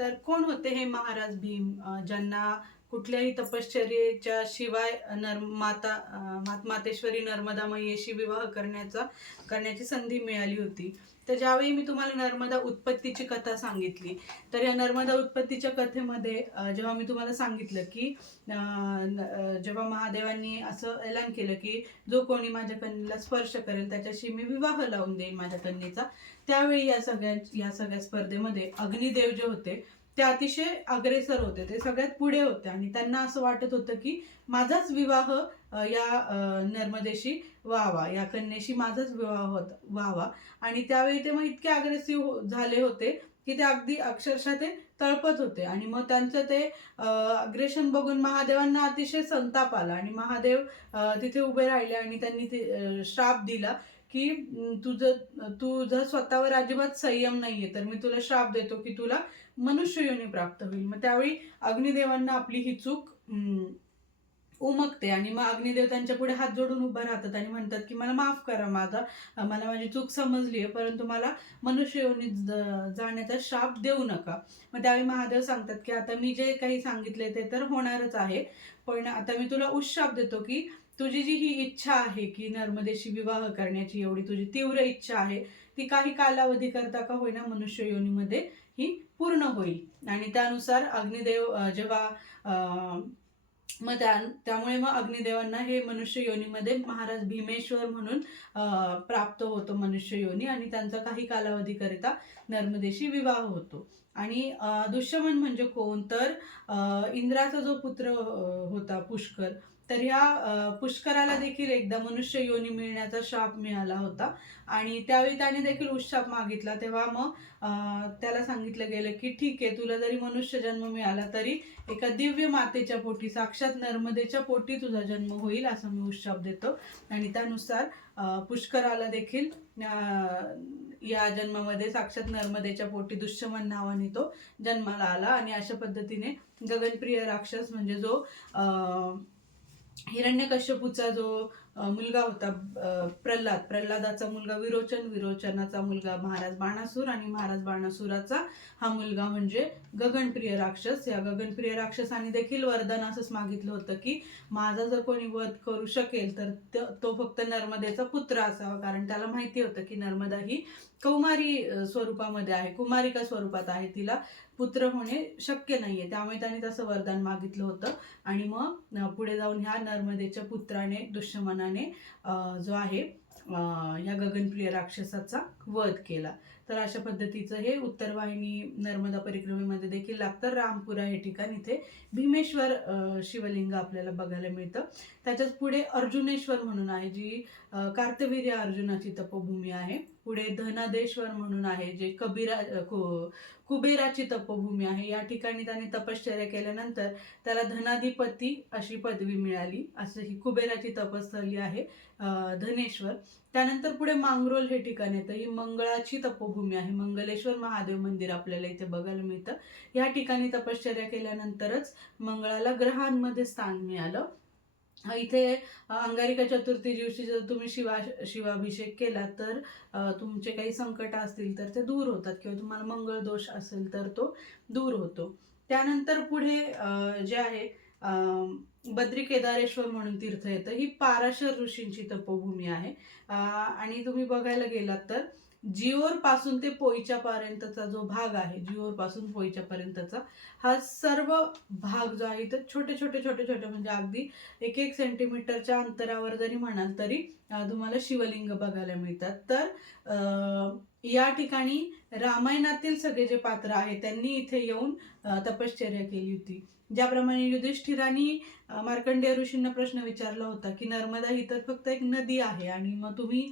तर कोण होते हे महाराज भीम ज्यांना कुठल्याही तपश्चर्येच्या शिवाय नर माता मातेश्वरी नर्मदा मैयेशी विवाह करण्याचा करण्याची संधी मिळाली होती? तर ज्यावेळी मी तुम्हाला नर्मदा उत्पत्तीची कथा सांगितली तर या नर्मदा उत्पत्तीच्या कथेमध्ये जेव्हा मी तुम्हाला सांगितलं की जेव्हा महादेवांनी असं ऐलान केलं की जो कोणी माझ्या कन्येला स्पर्श करेल त्याच्याशी मी विवाह लावून देईन माझ्या कन्येचा त्यावेळी या सगळ्या या सगळ्या स्पर्धेमध्ये अग्निदेव जे होते ते अतिशय अग्रेसर होते ते सगळ्यात पुढे होते. आणि त्यांना असं वाटत होतं की माझाच विवाह या नर्मदेशी व्हावा या कन्येशी माझाच विवाह होत व्हावा. आणि त्यावेळी ते मग इतके अग्रेसिव्ह हो, झाले होते की ते अगदी अक्षरशः ते तळपत होते. आणि मग त्यांचं ते अग्रेशन बघून महादेवांना अतिशय संताप आला. आणि महादेव तिथे उभे राहिले आणि त्यांनी ते श्राप दिला की अं, तुझं तुझं स्वतःवर अजिबात संयम नाहीये तर मी तुला श्राप देतो की तुला मनुष्य योनी प्राप्त होईल. मग त्यावेळी अग्निदेवांना आपली ही चूक अं, उमगते आणि मग अग्निदेव त्यांच्या पुढे हात जोडून उभा राहतात आणि म्हणतात की मला माफ करा माझा मला माझी चूक समजली आहे परंतु मला मनुष्य योनीत जाण्याचा शाप देऊ नका. मग त्यावेळी महादेव सांगतात की आता मी जे काही सांगितले ते तर होणारच आहे पण आता मी तुला उशाप देतो की तुझी जी ही इच्छा आहे की नर्मदेशी विवाह करण्याची एवढी तुझी तीव्र इच्छा आहे ती काही कालावधी करता का होईना मनुष्य योनीमध्ये ही पूर्ण होईल. आणि त्यानुसार अग्निदेव जेव्हा मग त्या त्यामुळे मग अग्निदेवांना हे मनुष्य योनीमध्ये महाराज भीमेश्वर म्हणून अं, प्राप्त होतो मनुष्य योनी आणि त्यांचा काही कालावधीकरिता नर्मदेशी विवाह होतो. आणि दुष्यमन म्हणजे कोण? तर अं, इंद्राचा जो पुत्र होता पुष्कर तर ह्या पुष्कराला देखील एकदा मनुष्य योनी मिळण्याचा शाप मिळाला होता. आणि त्यावेळी त्याने देखील उशाप मागितला. तेव्हा मग त्याला सांगितलं गेलं की ठीक आहे तुला जरी मनुष्य जन्म मिळाला तरी एका दिव्य मातेच्या पोटी साक्षात नर्मदेच्या पोटी तुझा जन्म होईल असा मी उशाप देतो. आणि त्यानुसार पुष्कराला देखील या जन्मामध्ये साक्षात नर्मदेच्या पोटी दुष्यमन नावाने तो जन्माला आला. आणि अशा पद्धतीने गगनप्रिय राक्षस म्हणजे जो अं, हिरण्यकश्यपूचा जो मुलगा होता प्रल्हाद प्रल्हादाचा मुलगा विरोचन विरोचनाचा मुलगा महाराज बाणासूर आणि महाराज बाणासुराचा हा मुलगा म्हणजे गगनप्रिय राक्षस. या गगनप्रिय राक्षसाने देखील वरदान असंच मागितलं होतं की माझा जर कोणी वध करू शकेल तर तो फक्त नर्मदेचा पुत्र असावा. कारण त्याला माहिती होतं की नर्मदा ही कौमारी स्वरूपामध्ये आहे कुमारिका स्वरूपात आहे तिला. पुत्र होणे शक्य नाहीये. त्यामुळे त्याने तसं वरदान मागितलं होतं. आणि मग पुढे जाऊन ह्या नर्मदेच्या पुत्राने दुष्यमनाने जो आहे अ, या गगनप्रिय राक्षसाचा वध केला. तर अशा पद्धतीचं हे उत्तरवाहिनी नर्मदा परिक्रमेमध्ये देखील लागतं. रामपुरा हे ठिकाण इथे भीमेश्वर शिवलिंग आपल्याला बघायला मिळतं. त्याच्याच पुढे अर्जुनेश्वर म्हणून आहे जी कार्तवीर्य अर्जुनाची तपोभूमी आहे. पुढे धनादेश्वर म्हणून आहे जे कबीरा कु- कुबेराची तपोभूमी आहे. या ठिकाणी त्याने तपश्चर्या केल्यानंतर त्याला धनाधिपती अशी पदवी मिळाली. असं ही कुबेराची तपस्थली आहे धनेश्वर. त्यानंतर पुढे मांगरोल हे ठिकाण येतं. ही मंगळाची तपोभूमी आहे. मंगलेश्वर महादेव मंदिर आपल्याला इथे बघायला मिळतं. या ठिकाणी तपश्चर्या केल्यानंतरच मंगळाला ग्रहांमध्ये स्थान मिळालं. इथे अंगारिका चतुर्थी दिवशी जर तुम्ही शिवा शिवाभिषेक केला तर तुमचे काही संकट असतील तर ते दूर होतात किंवा तुम्हाला मंगळ दोष असेल तर तो दूर होतो. त्यानंतर पुढे जे आहे बद्री केदारेश्वर म्हणून तीर्थ येतं. ही पाराशर ऋषींची तपोभूमी आहे. आणि तुम्ही बघायला गेलात तर जिओरपासून ते पोईच्या पर्यंतचा जो भाग आहे जिओरपासून पोईच्या पर्यंतचा हा सर्व भाग जो आहे तर छोटे छोटे छोटे छोटे म्हणजे अगदी एक एक सेंटीमीटरच्या अंतरावर जरी म्हणाल तरी तुम्हाला शिवलिंग बघायला मिळतात. तर या ठिकाणी रामायणातील सगळे जे पात्र आहेत त्यांनी इथे येऊन तपश्चर्या केली होती. ज्याप्रमाणे युधिष्ठिराने मार्कंडेय ऋषींना प्रश्न विचारला होता की नर्मदा ही तर फक्त एक नदी आहे आणि मग तुम्ही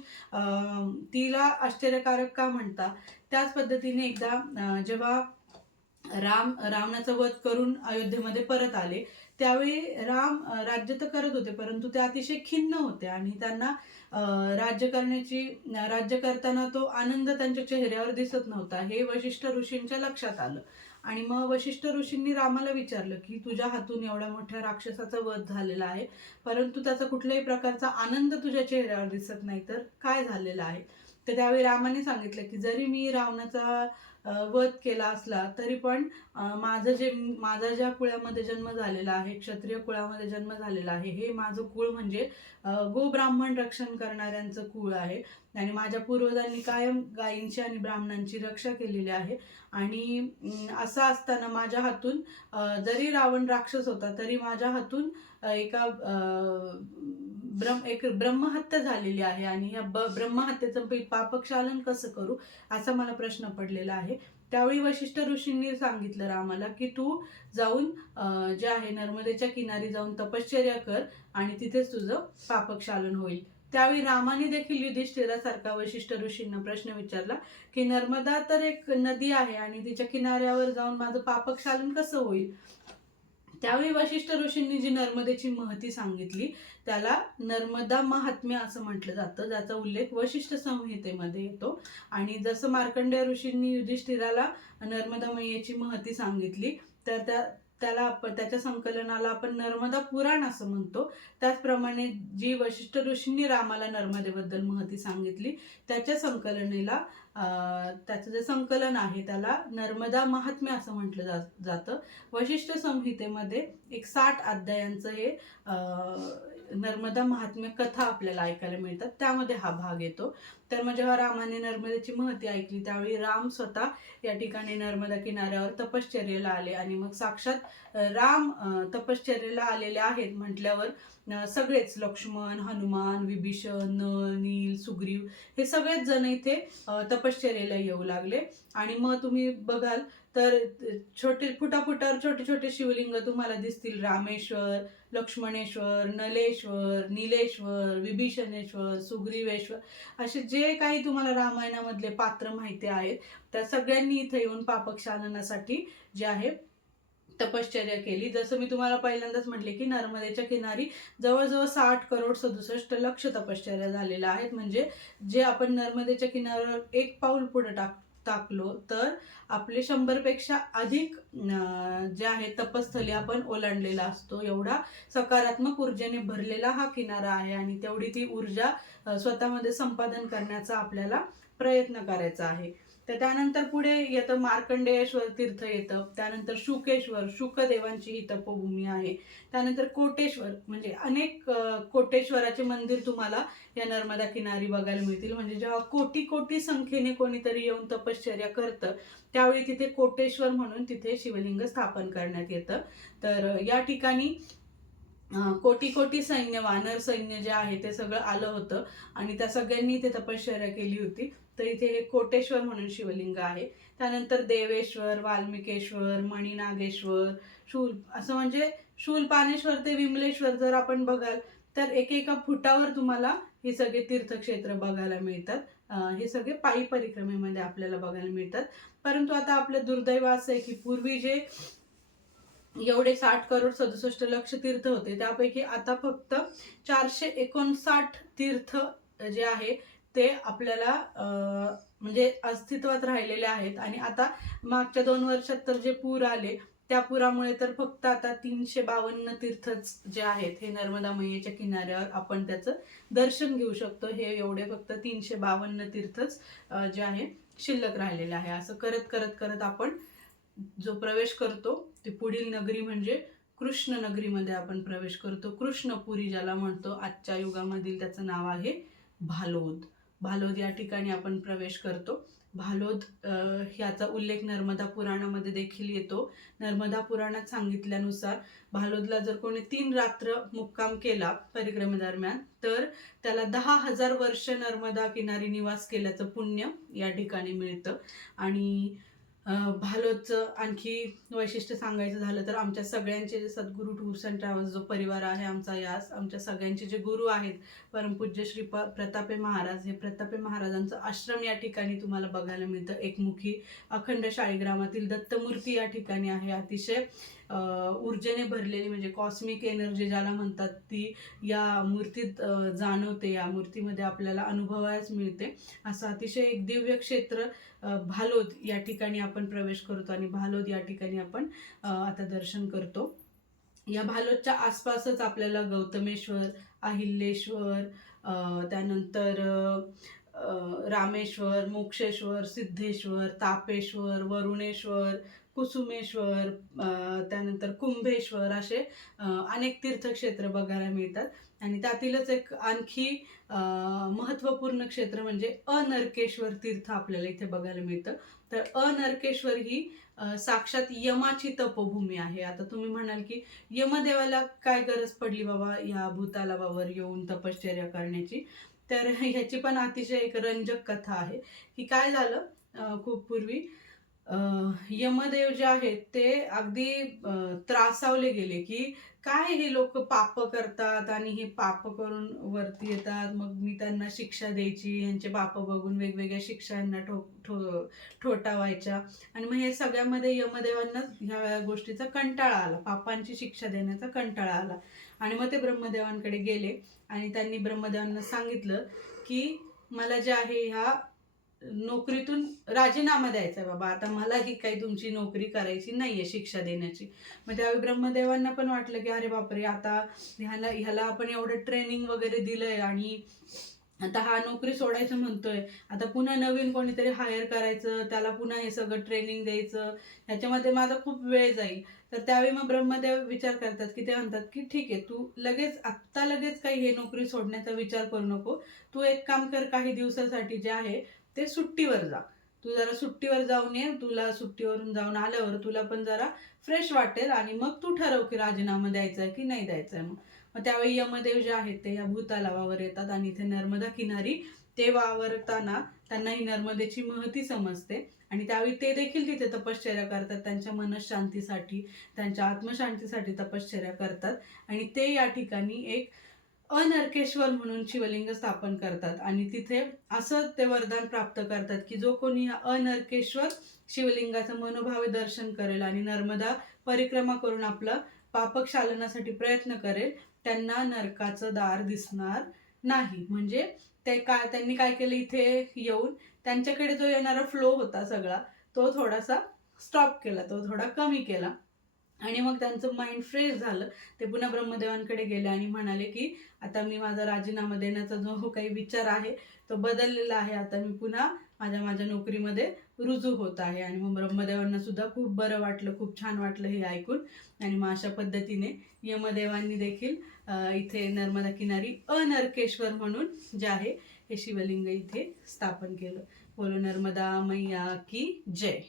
तिला आश्चर्यकारक का म्हणता? त्याच पद्धतीने एकदा जेव्हा राम रावणाचा वध करून अयोध्येमध्ये परत आले त्यावेळी राम राज्य तर करत होते परंतु ते अतिशय खिन्न होते आणि त्यांना राज्य करण्याची राज्य करताना तो आनंद त्यांच्या चेहऱ्यावर दिसत नव्हता. हे वशिष्ठ ऋषींच्या लक्षात आलं. आणि मग वशिष्ठ ऋषींनी रामाला विचारलं की तुझ्या हातून एवढ्या मोठ्या राक्षसाचा वध झालेला आहे परंतु त्याचा कुठल्याही प्रकारचा आनंद तुझ्या चेहऱ्यावर दिसत नाही तर काय झालेलं आहे? तर त्यावेळी रामाने सांगितलं की जरी मी रावणाचा वध केला असला तरी पण माझं जे माझा ज्या कुळामध्ये जन्म झालेला आहे क्षत्रिय कुळामध्ये जन्म झालेला आहे हे माझं कुळ म्हणजे गोब्राह्मण रक्षण करणाऱ्यांचं कुळ आहे. आणि माझ्या पूर्वजांनी कायम गायींची आणि ब्राह्मणांची रक्षा केलेली आहे. आणि असं असताना माझ्या हातून जरी रावण राक्षस होता तरी माझ्या हातून एका ब्रह्म एक ब्रह्महत्या झालेली आहे आणि या ब ब्रह्महत्येचं पापक्षालन कसं करू असा मला प्रश्न पडलेला आहे. त्यावेळी वशिष्ठ ऋषींनी सांगितलं रामाला की तू जाऊन जे आहे नर्मदेच्या किनारी जाऊन तपश्चर्या कर आणि तिथेच तुझं पापक्षालन होईल. त्यावेळी रामाने देखील युधिष्ठिरासारखा वशिष्ठ ऋषींना प्रश्न विचारला की नर्मदा तर एक नदी आहे आणि तिच्या किनाऱ्यावर जाऊन माझं पापक्षालन कसं होईल? त्यावेळी वशिष्ठ ऋषींनी जी नर्मदेची महती सांगितली त्याला नर्मदा महात्म्य असं म्हटलं जातं ज्याचा उल्लेख वशिष्ठ संहितेमध्ये येतो. आणि जसं मार्कंडेय ऋषींनी युधिष्ठिराला नर्मदा मैयाची महती सांगितली तर त्या त्याला आपण त्याच्या संकलनाला आपण नर्मदा पुराण असं म्हणतो. त्याचप्रमाणे जी वशिष्ठ ऋषींनी रामाला नर्मदेबद्दल महती सांगितली त्याच्या संकलनेला त्याचं जे संकलन आहे त्याला नर्मदा महात्म्य असं म्हटलं जा जातं. वशिष्ठ संहितेमध्ये एक साठ अध्यायांचं हे नर्मदा महात्म्य कथा आपल्याला ऐकायला मिळतात. त्यामध्ये हा भाग येतो. तर मग जेव्हा रामाने नर्मदेची महती ऐकली त्यावेळी राम स्वतः या ठिकाणी नर्मदा किनाऱ्यावर तपश्चर्येला आले आणि मग साक्षात राम तपश्चर्येला आलेले आहेत म्हटल्यावर सगळेच लक्ष्मण हनुमान विभीषण नळ नील सुग्रीव हे सगळेच जण इथे तपश्चर्येला येऊ लागले. आणि मग तुम्ही बघाल तर छोटे फुटाफुटावर छोटे छोटे शिवलिंग तुम्हाला दिसतील. रामेश्वर लक्ष्मणेश्वर नलेश्वर नीलेश्वर विभीषणेश्वर सुग्रीवेश्वर. असे जे काही तुम्हाला रामायणामधले पात्र माहिती आहेत त्या सगळ्यांनी इथे येऊन पापक्षालनासाठी जे आहे तपश्चर्या केली. जसं मी तुम्हाला पहिल्यांदाच म्हटले की नर्मदेच्या किनारी जवळजवळ साठ करोड सदुसष्ट लक्ष तपश्चर्या झालेल्या आहेत. म्हणजे जे आपण नर्मदेच्या किनाऱ्यावर एक पाऊल पुढे टाक टाकलो तर आपले शंभरपेक्षा अधिक जे आहे तपस्थली आपण ओलांडलेला असतो. एवढा सकारात्मक ऊर्जेने भरलेला हा किनारा आहे आणि तेवढी ती ऊर्जा स्वतःमध्ये संपादन करण्याचा आपल्याला प्रयत्न करायचा आहे. तर त्यानंतर पुढे येतं मार्कंडेयेश्वर तीर्थ येतं. त्यानंतर शुकेश्वर शुकदेवांची ही तपोभूमी आहे. त्यानंतर कोटेश्वर म्हणजे अनेक कोटेश्वराचे मंदिर तुम्हाला या नर्मदा किनारी बघायला मिळतील. म्हणजे जेव्हा कोटी कोटी संख्येने कोणीतरी येऊन तपश्चर्या करतं त्यावेळी तिथे कोटेश्वर म्हणून तिथे शिवलिंग स्थापन करण्यात येतं. तर या ठिकाणी कोटी कोटी सैन्य वानर सैन्य जे आहे ते सगळं आलं होतं आणि त्या सगळ्यांनी ते तपश्चर्या केली होती. तर इथे हे कोटेश्वर म्हणून शिवलिंग आहे. त्यानंतर देवेश्वर वाल्मिकेश्वर मणिनागेश्वर शूल असं म्हणजे शूलपानेश्वर ते विमलेश्वर जर आपण बघाल तर एकेका फुटावर तुम्हाला ही सगळे तीर्थक्षेत्र बघायला मिळतात. हे सगळे पायी परिक्रमेमध्ये आपल्याला बघायला मिळतात. परंतु आता आपलं दुर्दैव असं आहे की पूर्वी जे एवढे साठ करोड सदुसष्ट लक्ष तीर्थ होते त्यापैकी आता फक्त चारशे एकोणसाठ तीर्थ जे आहे ते आपल्याला अं, म्हणजे अस्तित्वात राहिलेले आहेत. आणि आता मागच्या दोन वर्षात तर जे पूर आले त्या पुरामुळे तर फक्त आता तीनशे बावन्न तीर्थच जे आहेत हे नर्मदा मैयेच्या किनाऱ्यावर आपण त्याचं दर्शन घेऊ शकतो. हे एवढे फक्त तीनशे बावन्न तीर्थच जे आहे शिल्लक राहिलेले आहे. असं करत करत करत आपण जो प्रवेश करतो ती पुढील नगरी म्हणजे कृष्ण नगरीमध्ये आपण प्रवेश करतो. कृष्णपुरी ज्याला म्हणतो आजच्या युगामधील त्याचं नाव आहे भालोद. भालोद या ठिकाणी आपण प्रवेश करतो. भालोद ह्याचा उल्लेख नर्मदा पुराणामध्ये देखील येतो. नर्मदा पुराणात सांगितल्यानुसार भालोदला जर कोणी तीन रात्र मुक्काम केला परिक्रमेदरम्यान तर त्याला दहा हजार वर्ष नर्मदा किनारी निवास केल्याचं पुण्य या ठिकाणी मिळतं. आणि भालोदचं आणखी वैशिष्ट्य सांगायचं झालं तर आमच्या सगळ्यांचे जे सद्गुरू टूर्स अँड ट्रॅव्हल्स जो परिवार आहे आमचा यास आमच्या सगळ्यांचे जे गुरु आहेत परमपूज्य श्री प प्रतापे महाराज हे प्रतापे महाराजांचं आश्रम या ठिकाणी तुम्हाला बघायला मिळतं. एकमुखी अखंड शाळीग्रामातील दत्तमूर्ती या ठिकाणी आहे. अतिशय ऊर्जेने भरलेली म्हणजे कॉस्मिक एनर्जी ज्याला म्हणतात ती या मूर्तीत जाणवते. या मूर्तीमध्ये आपल्याला अनुभवायच मिळते. असं अतिशय एक दिव्य क्षेत्र भालोद या ठिकाणी आपण प्रवेश करतो आणि भालोद या ठिकाणी आपण आता दर्शन करतो. या भालोदच्या आसपासच आपल्याला गौतमेश्वर अहिल्येश्वर अं, त्यानंतर अं, रामेश्वर मोक्षेश्वर सिद्धेश्वर तापेश्वर वरुणेश्वर कुसुमेश्वर त्यानंतर कुंभेश्वर असे अनेक तीर्थक्षेत्र बघायला मिळतात. आणि त्यातीलच एक आणखी महत्त्वपूर्ण क्षेत्र म्हणजे अनर्केश्वर तीर्थ आपल्याला इथे बघायला मिळतं. तर अनर्केश्वर ही साक्षात यमाची तपोभूमी आहे. आता तुम्ही म्हणाल की यमदेवाला काय गरज पडली बाबा या भूतालावावर येऊन तपश्चर्या करण्याची? तर ह्याची पण अतिशय एक रंजक कथा आहे. की काय झालं खूप पूर्वी यमदेव जे आहेत ते अगदी त्रासावले गेले की काय हे लोक पाप करतात आणि हे पाप करून वरती येतात? मग मी त्यांना शिक्षा द्यायची यांचे पाप बघून वेगवेगळ्या शिक्षा यांना ठो ठो ठोठावायच्या. आणि मग हे सगळ्यामध्ये यमदेवांना ह्या गोष्टीचा कंटाळा आला. पापांची शिक्षा देण्याचा कंटाळा आला. आणि मग ते ब्रह्मदेवांकडे गेले आणि त्यांनी ब्रह्मदेवांना सांगितलं की मला जे आहे ह्या नोकरीतून राजीनामा द्यायचा आहे बाबा. आता मला ही काही तुमची नोकरी करायची नाहीये शिक्षा देण्याची. मग त्यावेळी ब्रह्मदेवांना पण वाटलं की अरे बापरे आता ह्याला ह्याला आपण एवढं ट्रेनिंग वगैरे दिलंय आणि आता हा नोकरी सोडायचं म्हणतोय. आता पुन्हा नवीन कोणीतरी हायर करायचं त्याला पुन्हा हे सगळं ट्रेनिंग द्यायचं. ह्याच्यामध्ये माझा खूप वेळ जाईल. तर त्यावेळी मग ब्रह्मदेव विचार करतात की ते म्हणतात की ठीक आहे तू लगेच आत्ता लगेच काही हे नोकरी सोडण्याचा विचार करू नको. तू एक काम कर काही दिवसासाठी जे आहे ते सुट्टीवर जा. तू जरा सुट्टीवर जाऊन ये तुला सुट्टीवरून जाऊन आल्यावर तुला पण जरा फ्रेश वाटेल आणि मग तू ठरव की राजीनामा द्यायचा आहे की नाही द्यायचा आहे मग. मग त्यावेळी यमदेव जे आहेत ते या भूतलावावर येतात आणि इथे नर्मदा किनारी ते वावरताना त्यांना ही नर्मदेची महती समजते. आणि त्यावेळी ते देखील तिथे तपश्चर्या करतात त्यांच्या मनशांतीसाठी त्यांच्या आत्मशांतीसाठी तपश्चर्या करतात. आणि ते या ठिकाणी एक अनर्केश्वर म्हणून शिवलिंग स्थापन करतात. आणि तिथे असं ते वरदान प्राप्त करतात की जो कोणी या अनर्केश्वर शिवलिंगाचं मनोभावे दर्शन करेल आणि नर्मदा परिक्रमा करून आपलं पापक्षालनासाठी प्रयत्न करेल त्यांना नरकाचं दार दिसणार नाही. म्हणजे ते काय त्यांनी काय केलं इथे येऊन? त्यांच्याकडे जो येणारा फ्लो होता सगळा तो थोडासा स्टॉप केला तो थोडा कमी केला. आणि मग त्यांचं माइंड फ्रेश झालं. ते पुन्हा ब्रह्मदेवांकडे गेले आणि म्हणाले की आता मी माझा राजीनामा देण्याचा जो काही विचार आहे तो बदललेला आहे. आता मी पुन्हा माझ्या माझ्या नोकरीमध्ये रुजू होत आहे. आणि मग ब्रह्मदेवांना सुद्धा खूप बरं वाटलं खूप छान वाटलं हे ऐकून. आणि मग अशा पद्धतीने यमदेवांनी देखील इथे नर्मदा किनारी अनर्केश्वर म्हणून जे आहे हे शिवलिंग इथे स्थापन केलं. बोलो नर्मदा मैया की जय.